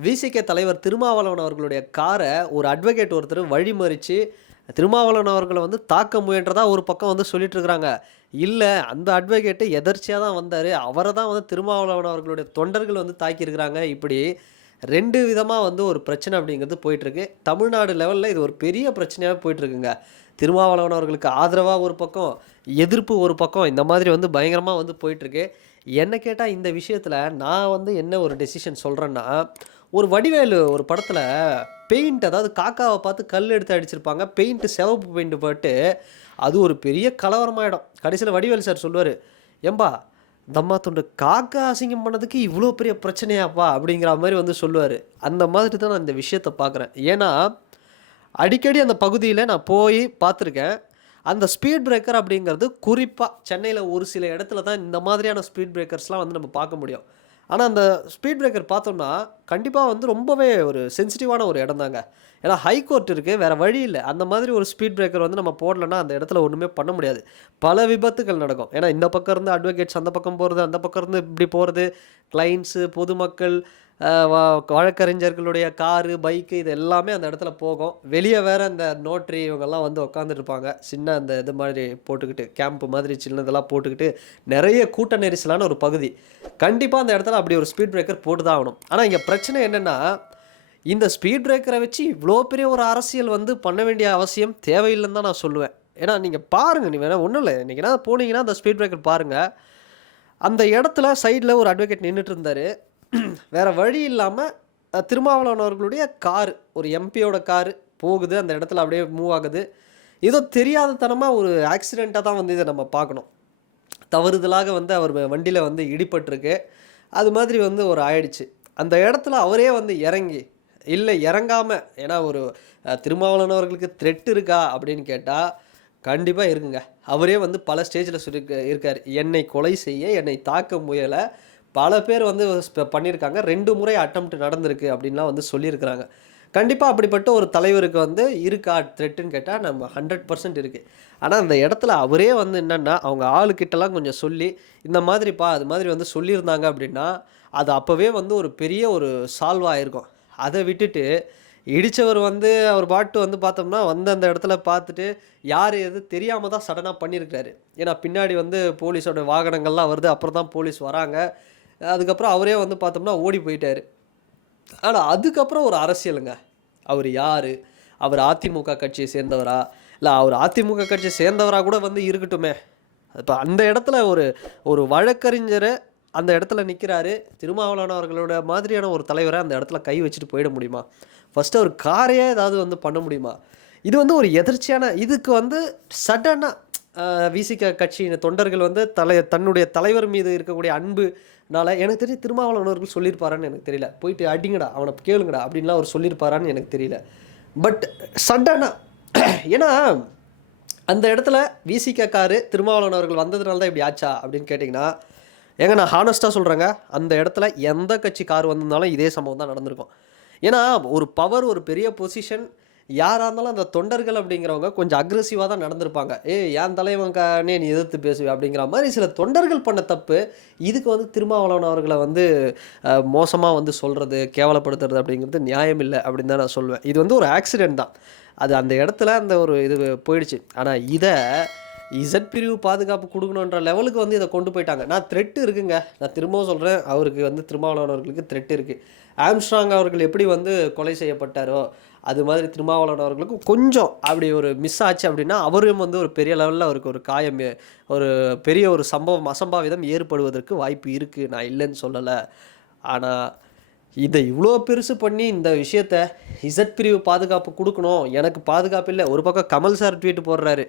விசிக தலைவர் திருமாவளவன் அவர்களுடைய கார ஒரு அட்வொகேட் ஒருத்தர் வழிமறிச்சு, திருமாவளவன் அவர்கள வந்து தாக்க முயன்றதா ஒரு பக்கம் வந்து சொல்லிட்டு இருக்கிறாங்க. இல்ல, அந்த அட்வொகேட் எதர்ச்சியா தான் வந்தாரு. அவர தான் வந்து திருமாவளவன் அவர்களுடைய தொண்டர்கள் வந்து தாக்கியிருக்கிறாங்க. இப்படி 2 விதமா வந்து ஒரு பிரச்சனை அப்படிங்கிறது போயிட்டுருக்கு. தமிழ்நாடு லெவல்ல இது ஒரு பெரிய பிரச்சனையாவே போயிட்டுருக்குங்க. திருமாவளவன் அவர்களுக்கு ஆதரவா ஒரு பக்கம், எதிர்ப்பு ஒரு பக்கம், இந்த மாதிரி வந்து பயங்கரமா வந்து போயிட்டுருக்கு. என்ன கேட்டா இந்த விஷயத்துல நான் வந்து என்ன ஒரு டெசிஷன் சொல்றேன்னா, ஒரு வடிவேலு ஒரு படத்துல பெயிண்ட், அதாவது காக்காவ பார்த்து கல் எடுத்து அடிச்சிருப்பாங்க. பெயிண்ட் சிவப்பு பெயிண்ட் பட்டு அது ஒரு பெரிய கலவரமாயிடும். கடைசியில வடிவேலு சார் சொல்லுவாரு, "ஏம்பா, தம்மா துண்டு காக்கா அசிங்கம் பண்ணதுக்கு இவ்ளோ பெரிய பிரச்சனையாப்பா?" அப்படிங்கிற மாரி வந்து சொல்லுவாரு. அந்த மாதிரி தான் நான் இந்த விஷயத்த பார்க்குறேன். ஏன்னா, அடிக்கடி அந்த பகுதியில நான் போய் பார்த்துருக்கேன். அந்த ஸ்பீட் பிரேக்கர் அப்படிங்கிறது குறிப்பா சென்னையில ஒரு சில இடத்துல தான் இந்த மாதிரியான ஸ்பீட் பிரேக்கர்ஸ்லாம் வந்து நம்ம பார்க்க முடியும். ஆனா, அந்த ஸ்பீட் பிரேக்கர் பார்த்தோம்னா, கண்டிப்பா வந்து ரொம்பவே ஒரு சென்சிட்டிவான ஒரு இடம் தாங்க. ஏன்னா ஹைகோர்ட் இருக்கு. வேற வழி இல்ல. அந்த மாதிரி ஒரு ஸ்பீட் பிரேக்கர் வந்து நம்ம போடலன்னா, அந்த இடத்துல ஒண்ணுமே பண்ண முடியாது. பல விபத்துக்கள் நடக்கும். ஏன்னா, இந்த பக்கம் இருந்து அட்வொகேட்ஸ் அந்த பக்கம் போறது, அந்த பக்கம் இருந்து இப்படி போறது, கிளையண்ட்ஸு, பொதுமக்கள், அ வ வழக்கறிஞர்களுடைய காரு, பைக்கு இது எல்லாமே அந்த இடத்துல போகும். வெளிய வேற இந்த நோட்டரி இவங்கலாம் வந்து உட்காந்துருப்பாங்க. சின்ன அந்த இது மாதிரி போட்டுக்கிட்டு, கேம்ப் மாதிரி சின்னதெல்லாம் போட்டுக்கிட்டு, நெறைய கூட்ட நெரிசலான ஒரு பகுதி. கண்டிப்பா அந்த இடத்துல அப்படி ஒரு ஸ்பீட் பிரேக்கர் போட்டு தான் ஆகணும். ஆனா இங்க பிரச்சனை என்னன்னா, இந்த ஸ்பீட் பிரேக்கர வச்சு இவ்ளோ பெரிய ஒரு அரசியல் வந்து பண்ண வேண்டிய அவசியம் தேவையில்லன்னு தான் நான் சொல்லுவேன். ஏன்னா நீங்க பாருங்க, நீ வேணா ஒண்ணும் இல்ல. இன்னைக்குனா போனீங்கன்னா அந்த ஸ்பீட் பிரேக்கர் பாருங்க. அந்த இடத்துல சைடுல ஒரு அட்வொகேட் நின்னுட்டு இருந்தாரு. வேற வழி இல்லாம திருமாவளவன் அவர்களுடைய கார், ஒரு எம்பியோட கார் போகுது. அந்த இடத்துல அப்படியே மூவ் ஆகுது. ஏதோ தெரியாதத்தனமா ஒரு ஆக்சிடென்ட்டா தான் வந்து இத நம்ம பார்க்கணும். தவறுதலாக வந்து அவர் வண்டியில வந்து இடிபட்டிருக்கு. அது மாதிரி வந்து ஒரு ஆயிடுச்சு. அந்த இடத்துல அவரே வந்து இறங்கி, இல்ல இறங்காம, ஏன்னா ஒரு திருமாவளவன் அவர்களுக்கு த்ரெட் இருக்கா அப்படின்னு கேட்டா, கண்டிப்பா இருக்குங்க. அவரே வந்து பல ஸ்டேஜ்ல இருக்காரு. என்னை கொலை செய்ய, என்னை தாக்க முயல பல பேர் வந்து பண்ணியிருக்காங்க. 2 முறை அட்டெம்ப்ட் நடந்திருக்கு அப்படின்லாம் வந்து சொல்லியிருக்கிறாங்க. கண்டிப்பா அப்படிப்பட்ட ஒரு தலைவருக்கு வந்து இருக்கா த்ரெட்டுன்னு கேட்டா, நம்ம 100% இருக்கு. ஆனா அந்த இடத்துல அவரே வந்து என்னன்னா, அவங்க ஆளுகிட்டலாம் கொஞ்சம் சொல்லி, இந்த மாதிரிப்பா, அது மாதிரி வந்து சொல்லியிருந்தாங்க அப்படின்னா, அது அப்பவே வந்து ஒரு பெரிய ஒரு சால்வ் ஆயிருக்கும். அத விட்டுட்டு, இடிச்சவர் வந்து அவர் பாட்டு வந்து பார்த்தோம்னா, வந்து அந்த இடத்துல பார்த்துட்டு, யாரு எது தெரியாம தான் சடனா பண்ணியிருக்காரு. ஏன்னா பின்னாடி வந்து போலீஸோட வாகனங்கள்லாம் வருது. அப்புறம் தான் போலீஸ் வராங்க. அதுக்கப்புறம் அவரே வந்து பார்த்தோம்னா ஓடி போயிட்டாரு. ஆனா அதுக்கப்புறம் ஒரு அரசியலுங்க. அவரு யாரு? அவர் அதிமுக கட்சிய சேர்ந்தவரா? இல்ல அவர் அதிமுக கட்சிய சேர்ந்தவரா கூட வந்து இருக்கட்டுமே. இப்ப அந்த இடத்துல ஒரு ஒரு வழக்கறிஞர அந்த இடத்துல நிக்கிறாரு. திருமாவளவன் அவர்களோட மாதிரியான ஒரு தலைவர அந்த இடத்துல கை வச்சுட்டு போயிட முடியுமா? ஃபர்ஸ்ட்டு அவர் காரையே ஏதாவது வந்து பண்ண முடியுமா? இது வந்து ஒரு எதர்ச்சியான இதுக்கு வந்து சடனா விசிக கட்சியின் தொண்டர்கள் வந்து தன்னுடைய தலைவர் மீது இருக்கக்கூடிய அன்புனால, எனக்கு தெரிஞ்சு திருமாவளவன் அவர்கள் சொல்லியிருப்பாரான்னு எனக்கு தெரியல. "போயிட்டு அடிங்கடா, அவன கேளுங்கடா" அப்படின்லாம் அவர் சொல்லியிருப்பாரான்னு எனக்கு தெரியல. பட் சடனா ஏன்னா அந்த இடத்துல விசிக காரு திருமாவளவன் அவர்கள் வந்ததுனால தான் இப்படி ஆச்சா அப்படின்னு கேட்டிங்கன்னா, ஏங்க நான் ஹானஸ்ட்டா சொல்றேங்க. அந்த இடத்துல எந்த கட்சி கார் வந்திருந்தாலும் இதே சம்பவம் தான் நடந்திருக்கும். ஏன்னா, ஒரு பவர், ஒரு பெரிய பொசிஷன், யாரா இருந்தாலும் அந்த தொண்டர்கள் அப்படிங்கிறவங்க கொஞ்சம் அக்ரெசிவா தான் நடந்திருப்பாங்க. "ஏய் என் தலைவன்காரனே நீ எதிர்த்து பேசுவியா?" அப்படிங்கிற மாரி சில தொண்டர்கள் பண்ண தப்பு. இதுக்கு வந்து திருமாவளவன் அவர்கள வந்து மோசமா வந்து சொல்றது, கேவலப்படுத்துறது அப்படிங்கிறது நியாயம் இல்ல அப்படின்னு தான் நான் சொல்லுவேன். இது வந்து ஒரு ஆக்சிடென்ட் தான். அது அந்த இடத்துல அந்த ஒரு இது போயிடுச்சு. ஆனா இத இசட் பிரிவு பாதுகாப்பு குடுக்கணுன்ற லெவலுக்கு வந்து இத கொண்டு போய்ட்டாங்க. நான் த்ரெட் இருக்குங்க. நான் திரும்பவும் சொல்றேன். அவருக்கு வந்து திருமாவளவன் அவர்களுக்கு த்ரெட் இருக்கு. ஆம்ஸ்ட்ராங் அவர்கள் எப்படி வந்து கொலை செய்யப்பட்டாரோ, அது மாதிரி திருமாவளவன் அவர்களுக்கும் கொஞ்சம் அப்படி ஒரு மிஸ் ஆச்சு அப்படின்னா, அவரும் வந்து ஒரு பெரிய லெவல்ல அவருக்கு ஒரு காயம் ஒரு பெரிய ஒரு சம்பவம், அசம்பாவிதம் ஏற்படுவதற்கு வாய்ப்பு இருக்கு. நான் இல்லன்னு சொல்லல. ஆனா இத இவ்ளோ பெருசு பண்ணி இந்த விஷயத்த இசட் பிரிவு பாதுகாப்பு குடுக்கணும். எனக்கு பாதுகாப்பு இல்ல. ஒரு பக்கம் கமல் சார் ட்வீட் போடுறாரு.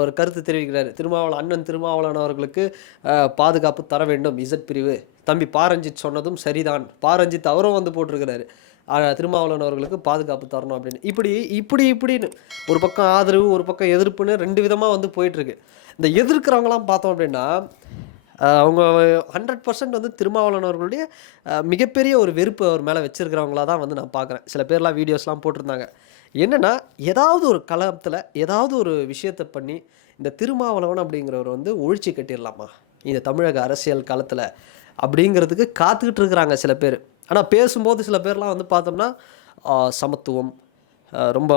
ஒரு கருத்து தெரிவிக்கிறாரு. அண்ணன் திருமாவளவன் அவர்களுக்கு பாதுகாப்பு தர வேண்டும் இசட் பிரிவு. தம்பி ரஞ்சித் சொன்னதும் சரிதான். ரஞ்சித் அவரும் வந்து போட்டிருக்கிறாரு. திருமாவளவன் அவர்களுக்கு பாதுகாப்பு தரணும் அப்படின்னு. இப்படின்னு ஒரு பக்கம் ஆதரவு, ஒரு பக்கம் எதிர்ப்புன்னு 2 விதமா வந்து போயிட்டுருக்கு. இந்த எதிர்க்கிறவங்கலாம் பார்த்தோம் அப்படின்னா, அவங்க 100% வந்து திருமாவளவன் அவர்களுடைய மிகப்பெரிய ஒரு வெறுப்பு அவர் மேல வச்சிருக்கிறவங்களா தான் வந்து நான் பார்க்குறேன். சில பேர்லாம் வீடியோஸ்லாம் போட்டிருந்தாங்க. என்னன்னா, ஏதாவது ஒரு களத்துல, ஏதாவது ஒரு விஷயத்த பண்ணி, இந்த திருமாவளவன் அப்படிங்கிறவர வந்து ஒழிச்சு கட்டிறலாமா? இந்த தமிழக அரசியல் களத்துல அப்படிங்கிறதுக்கு காத்துக்கிட்டு இருக்கிறாங்க சில பேரு. ஆனால் பேசும்போது சில பேர்லாம் வந்து பார்த்தோம்னா சமத்துவம், ரொம்ப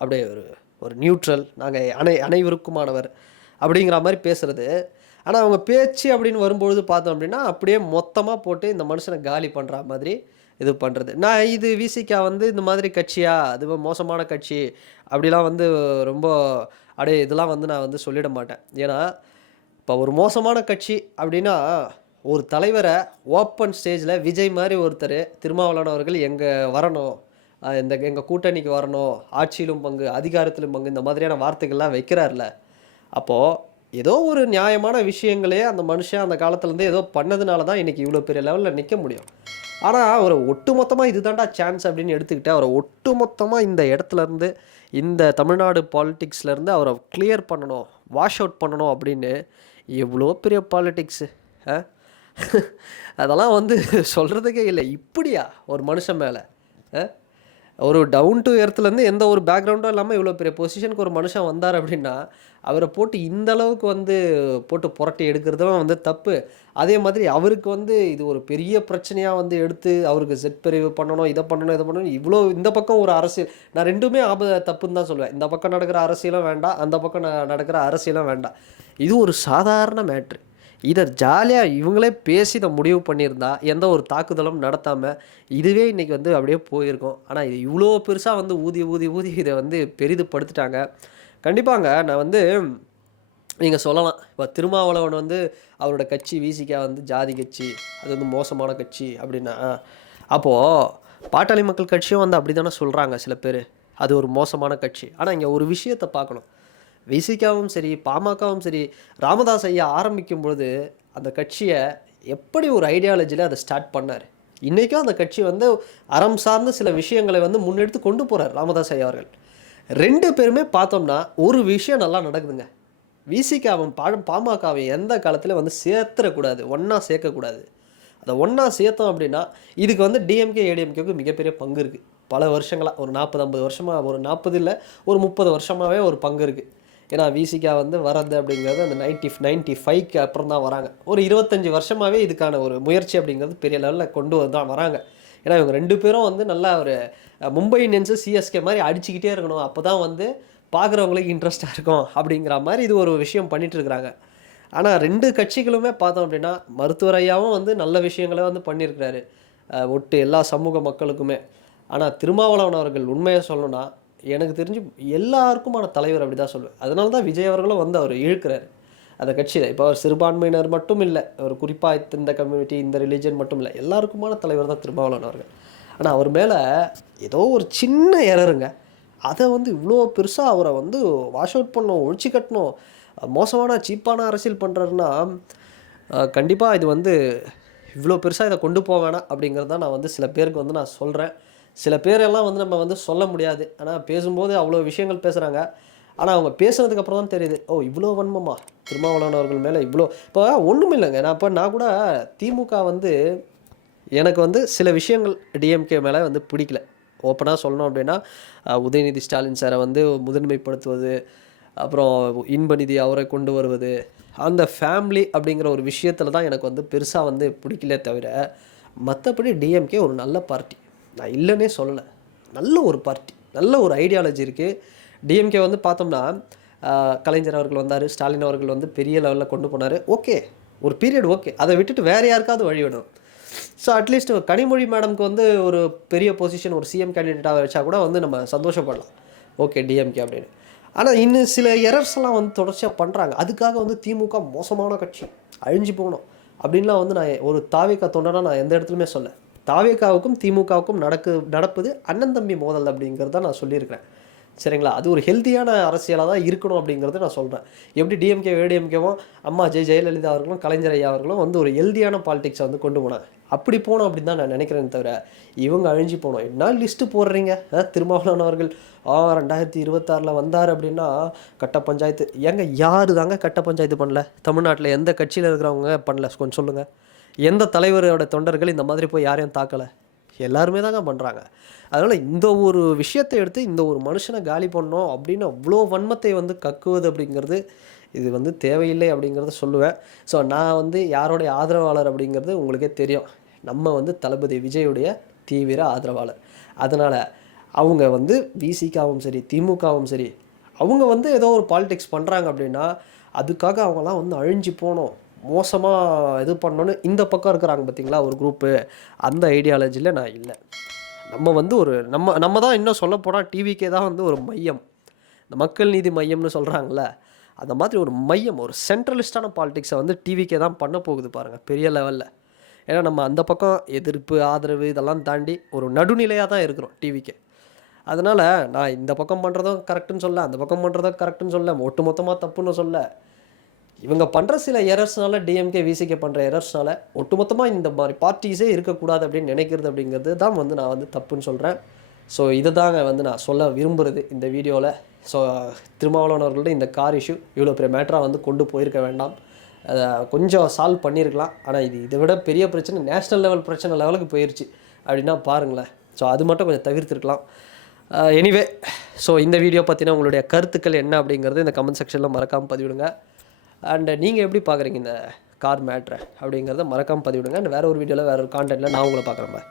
அப்படியே ஒரு ஒரு நியூட்ரல், நாங்கள் அனைவருக்குமானவர் அப்படிங்கிற மாதிரி பேசுகிறது. ஆனால் அவங்க பேச்சு அப்படின்னு வரும்பொழுது பார்த்தோம் அப்படின்னா அப்படியே மொத்தமாக போட்டு இந்த மனுஷனை காலி பண்ணுற மாதிரி இது பண்ணுறது. நான் இது விசிகா வந்து இந்த மாதிரி கட்சியா, அது மோசமான கட்சி அப்படிலாம் வந்து ரொம்ப அப்படியே இதெல்லாம் வந்து நான் வந்து சொல்லிட மாட்டேன். ஏன்னா இப்போ ஒரு மோசமான கட்சி அப்படின்னா ஒரு தலைவரை ஓப்பன் ஸ்டேஜில் விஜய் மாதிரி ஒருத்தர் திருமாவளவன் அவர்கள் எங்கள் வரணும், இந்த எங்கள் கூட்டணிக்கு வரணும், ஆட்சியிலும் பங்கு அதிகாரத்திலும் பங்கு, இந்த மாதிரியான வார்த்தைகள்லாம் வைக்கிறார்ல, அப்போது ஏதோ ஒரு நியாயமான விஷயங்களே அந்த மனுஷன் அந்த காலத்துலேருந்து ஏதோ பண்ணதுனால தான் இன்றைக்கி இவ்வளோ பெரிய லெவலில் நிற்க முடியும். ஆனால் அவரை ஒட்டுமொத்தமாக இதுதான்டா சான்ஸ் அப்படின்னு எடுத்துக்கிட்டு அவரை ஒட்டுமொத்தமாக இந்த இடத்துலேருந்து, இந்த தமிழ்நாடு பாலிட்டிக்ஸ்லேருந்து அவரை கிளியர் பண்ணணும், வாஷ் அவுட் பண்ணணும் அப்படின்னு எவ்வளோ பெரிய பாலிட்டிக்ஸு. அதெல்லாம் வந்து சொல்கிறதுக்கே இல்லை. இப்படியா ஒரு மனுஷன் மேலே ஒரு டவுன் டு எர்த்துலேருந்து எந்த ஒரு பேக்ரவுண்டும் இல்லாமல் இவ்வளோ பெரிய பொசிஷனுக்கு ஒரு மனுஷன் வந்தார் அப்படின்னா அவரை போட்டு இந்த அளவுக்கு வந்து போட்டு புரட்டி எடுக்கிறதும் வந்து தப்பு. அதே மாதிரி அவருக்கு வந்து இது ஒரு பெரிய பிரச்சனையாக வந்து எடுத்து அவருக்கு செட் பிரிவு பண்ணணும், இதை பண்ணணும், இதை பண்ணணும், இவ்வளோ இந்த பக்கம் ஒரு அரசியல். நான் ரெண்டுமே தப்புன்னு தான் சொல்லுவேன். இந்த பக்கம் நடக்கிற அரசியலும் வேண்டாம், அந்த பக்கம் நடக்கிற அரசியலும் வேண்டாம். இது ஒரு சாதாரண மேட்ரு. இதை ஜாலியாக இவங்களே பேசி இதை முடிவு பண்ணியிருந்தா எந்த ஒரு தாக்குதலும் நடத்தாமல் இதுவே இன்றைக்கி வந்து அப்படியே போயிருக்கோம். ஆனால் இது இவ்வளோ பெருசாக வந்து ஊதி ஊதி ஊதி இதை வந்து பெரிதுபடுத்திட்டாங்க. கண்டிப்பாங்க. நான் வந்து நீங்கள் சொல்லலாம், இப்போ திருமாவளவன் வந்து அவரோட கட்சி விசிகா வந்து ஜாதி கட்சி, அது வந்து மோசமான கட்சி அப்படின்னா, அப்போது பாட்டாளி மக்கள் கட்சியும் வந்து அப்படி தானே சொல்கிறாங்க சில பேர், அது ஒரு மோசமான கட்சி. ஆனால் இங்கே ஒரு விஷயத்தை பார்க்கணும். விசிகாவும் சரி, பாமகவும் சரி, ராமதாஸ் ஐயா ஆரம்பிக்கும் பொழுது அந்த கட்சியை எப்படி ஒரு ஐடியாலஜியில் அதை ஸ்டார்ட் பண்ணார். இன்றைக்கும் அந்த கட்சி வந்து அறம் சார்ந்த சில விஷயங்களை வந்து முன்னெடுத்து கொண்டு போகிறார் ராமதாஸ் ஐயா அவர்கள். ரெண்டு பேருமே பார்த்தோம்னா ஒரு விஷயம் நல்லா நடக்குதுங்க. விசிகாவும் பாமகவை எந்த காலத்தில் வந்து சேர்த்துடக்கூடாது, ஒன்றா சேர்க்கக்கூடாது. அதை ஒன்றா சேர்த்தோம் அப்படின்னா இதுக்கு வந்து டிஎம்கே ஏடிஎம்கேவுக்கு மிகப்பெரிய பங்கு இருக்குது. பல வருஷங்களாக ஒரு 40-50 வருஷமாக, ஒரு 40 இல்லை ஒரு 30 வருஷமாகவே ஒரு பங்கு இருக்குது. ஏன்னா விசிகா வந்து வரது அப்படிங்கிறது அந்த 95க்கு அப்புறம் தான் வராங்க. ஒரு 25 வருஷமாகவே இதுக்கான ஒரு முயற்சி அப்படிங்கிறது பெரிய லெவலில் கொண்டு தான் வராங்க. ஏன்னா இவங்க ரெண்டு பேரும் வந்து நல்லா ஒரு மும்பை இந்தியன்ஸு சிஎஸ்கே மாதிரி அடிச்சுக்கிட்டே இருக்கணும், அப்போ தான் வந்து பார்க்குறவங்களுக்கு இன்ட்ரெஸ்ட்டாக இருக்கும் அப்படிங்கிற மாதிரி இது ஒரு விஷயம் பண்ணிகிட்ருக்குறாங்க. ஆனால் ரெண்டு கட்சிகளுமே பார்த்தோம் அப்படின்னா மருத்துவர் ஐயாவும் வந்து நல்ல விஷயங்களை வந்து பண்ணியிருக்கிறாரு ஒட்டு எல்லா சமூக மக்களுக்குமே. ஆனால் திருமாவளவன் அவர்கள் உண்மையை சொல்லணும்னா எனக்கு தெரிஞ்சு எல்லாருக்குமான தலைவர் அப்படி தான் சொல்லுவேன். அதனால தான் விஜய் அவர்களும் வந்து அவர் இழுக்கிறார் அந்த கட்சியில். இப்போ அவர் சிறுபான்மையினர் மட்டும் இல்லை, அவர் குறிப்பாக இந்த கம்யூனிட்டி இந்த ரிலீஜன் மட்டும் இல்லை, எல்லாருக்குமான தலைவர் தான் திருமாவளவன் அவர்கள். ஆனால் அவர் மேலே ஏதோ ஒரு சின்ன எரருங்க, அதை வந்து இவ்வளோ பெருசாக அவரை வந்து வாஷ் அவுட் பண்ணணும், ஒழிச்சு கட்டணும், மோசமான சீப்பான அரசியல் பண்ணுறாருன்னா கண்டிப்பாக இது வந்து இவ்வளோ பெருசாக இதை கொண்டு போக வேணாம் அப்படிங்கிறது தான் நான் வந்து சில பேருக்கு வந்து நான் சொல்கிறேன். சில பேரெல்லாம் வந்து நம்ம வந்து சொல்ல முடியாது. ஆனால் பேசும்போது அவ்வளோ விஷயங்கள் பேசுகிறாங்க. ஆனால் அவங்க பேசுனதுக்கப்புறம் தான் தெரியுது, ஓ இவ்வளோ வன்மமா திருமாவளவன் அவர்கள் மேலே இவ்வளோ. இப்போ ஒன்றும் இல்லைங்க, நான் கூட திமுக வந்து எனக்கு வந்து சில விஷயங்கள் டிஎம்கே மேலே வந்து பிடிக்கல. ஓப்பனாக சொல்லணும் அப்படின்னா உதயநிதி ஸ்டாலின் சாரை வந்து முதன்மைப்படுத்துவது, அப்புறம் இன்பநிதி அவரை கொண்டு வருவது, அந்த ஃபேமிலி அப்படிங்கிற ஒரு விஷயத்தில் தான் எனக்கு வந்து பெருசாக வந்து பிடிக்கலே தவிர மற்றபடி டிஎம்கே ஒரு நல்ல பார்ட்டி, நான் இல்லைன்னே சொல்லலை. நல்ல ஒரு பார்ட்டி, நல்ல ஒரு ஐடியாலஜி இருக்குது. டிஎம்கே வந்து பார்த்தோம்னா கலைஞர் அவர்கள் வந்தார், ஸ்டாலின் அவர்கள் வந்து பெரிய லெவலில் கொண்டு போனார். ஓகே, ஒரு பீரியட் ஓகே, அதை விட்டுட்டு வேறு யாருக்காவது வழி விடும். ஸோ அட்லீஸ்ட் கனிமொழி மேடம்க்கு வந்து ஒரு பெரிய பொசிஷன், ஒரு சிஎம் கேண்டிடேட்டாக வச்சா கூட வந்து நம்ம சந்தோஷப்படலாம், ஓகே டிஎம்கே அப்படின்னு. ஆனால் இன்னும் சில எரர்ஸ்லாம் வந்து தொடர்ச்சியாக பண்ணுறாங்க. அதுக்காக வந்து திமுக மோசமான கட்சி, அழிஞ்சு போகணும் அப்படின்லாம் வந்து நான் ஒரு தாவேகா தொண்டனா நான் எந்த இடத்துலையுமே சொல்ல. தாவேகாவுக்கும் திமுகவுக்கும் நடப்பது அண்ணன் தம்பி மோதல் அப்படிங்கிறத நான் சொல்லியிருக்கிறேன். சரிங்களா? அது ஒரு ஹெல்த்தியான அரசியலாக தான் இருக்கணும் அப்படிங்கிறத நான் சொல்கிறேன். எப்படி டிஎம்கே ஏடிஎம்கேவும் அம்மா ஜெயலலிதா அவர்களும் கலைஞர் ஐயா அவர்களும் வந்து ஒரு ஹெல்த்தியான பாலிடிக்ஸை வந்து கொண்டு போனாங்க. அப்படி போனோம் அப்படின்னு தான் நான் நினைக்கிறேன் தவிர இவங்க அழிஞ்சு போனோம். என்ன லிஸ்ட்டு போடுறீங்க? திருமாவளவன் அவர்கள் 2026 வந்தார் அப்படின்னா கட்ட பஞ்சாயத்து. ஏங்க யார் தாங்க கட்ட பஞ்சாயத்து பண்ணல? தமிழ்நாட்டில் எந்த கட்சியில் இருக்கிறவங்க பண்ணல? கொஞ்சம் சொல்லுங்கள். எந்த தலைவரோட தொண்டர்கள் இந்த மாதிரி போய் யாரையும் தாக்கலை? எல்லாருமே தாங்க பண்ணுறாங்க. அதனால் இந்த ஒரு விஷயத்தை எடுத்து இந்த ஒரு மனுஷனை காலி பண்ணோம் அப்படின்னு அவ்வளோ வன்மத்தை வந்து கக்குவது அப்படிங்கிறது இது வந்து தேவையில்லை அப்படிங்கிறத சொல்லுவேன். ஸோ நான் வந்து யாரோடைய ஆதரவாளர் அப்படிங்கிறது உங்களுக்கே தெரியும். நம்ம வந்து தளபதி விஜயுடைய தீவிர ஆதரவாளர். அதனால் அவங்க வந்து விசிகாவும் சரி திமுகவும் சரி அவங்க வந்து ஏதோ ஒரு பாலிடிக்ஸ் பண்ணுறாங்க அப்படின்னா அதுக்காக அவங்களாம் வந்து அழிஞ்சு போகணும், மோசமாக இது பண்ணணும்னு இந்த பக்கம் இருக்கிறாங்க பார்த்தீங்களா ஒரு குரூப்பு. அந்த ஐடியாலஜியில் நான் இல்லை. நம்ம வந்து ஒரு நம்ம தான் இன்னும் சொல்ல போனால் டிவிக்கே தான் வந்து ஒரு மையம், இந்த மக்கள் நீதி மையம்னு சொல்கிறாங்கள அந்த மாதிரி ஒரு மையம், ஒரு சென்ட்ரலிஸ்டான பாலிடிக்ஸை வந்து டிவிக்கே தான் பண்ண போகுது பாருங்கள் பெரிய லெவலில். ஏன்னா நம்ம அந்த பக்கம் எதிர்ப்பு ஆதரவு இதெல்லாம் தாண்டி ஒரு நடுநிலையாக தான் இருக்கிறோம் டிவிக்கு. அதனால் நான் இந்த பக்கம் பண்ணுறதும் கரெக்டுன்னு சொல்ல, அந்த பக்கம் பண்ணுறதும் கரெக்டுன்னு சொல்ல, ஒட்டு மொத்தமாக தப்புன்னு சொல்ல. இவங்க பண்ணுற சில எரர்ஸ்னால டிஎம்கே விசிகே பண்ணுற எரர்ஸ்னால ஒட்டுமொத்தமாக இந்த மாதிரி பார்ட்டிஸே இருக்கக்கூடாது அப்படின்னு நினைக்கிறது அப்படிங்கிறது தான் வந்து நான் வந்து தப்புன்னு சொல்கிறேன். ஸோ இதை தாங்க வந்து நான் சொல்ல விரும்புகிறது இந்த வீடியோவில். ஸோ திருமாவளவன் அவர்களோட இந்த கார் இஷ்யூ இவ்வளோ பெரிய மேட்டராக வந்து கொண்டு போயிருக்க வேண்டாம், அதை கொஞ்சம் சால்வ் பண்ணியிருக்கலாம். ஆனால் இதை விட பெரிய பிரச்சனை, நேஷ்னல் லெவல் பிரச்சனை லெவலுக்கு போயிடுச்சு அப்படின்னா பாருங்களேன். ஸோ அது மட்டும் கொஞ்சம் தவிர்த்துருக்கலாம். எனிவே, ஸோ இந்த வீடியோ பற்றின உங்களுடைய கருத்துக்கள் என்ன அப்படிங்கிறது இந்த கமெண்ட் செக்ஷனில் மறக்காமல் பதிவிடுங்க. அண்ட் நீங்கள் எப்படி பார்க்குறீங்க இந்த கார் மேட்ரை அப்படிங்கிறத மறக்காமல் பதிவிடுங்க. அண்ட் வேறு ஒரு வீடியோவில் வேறு ஒரு கான்டென்ட்டில் நான் உங்களை பார்க்குறேன்.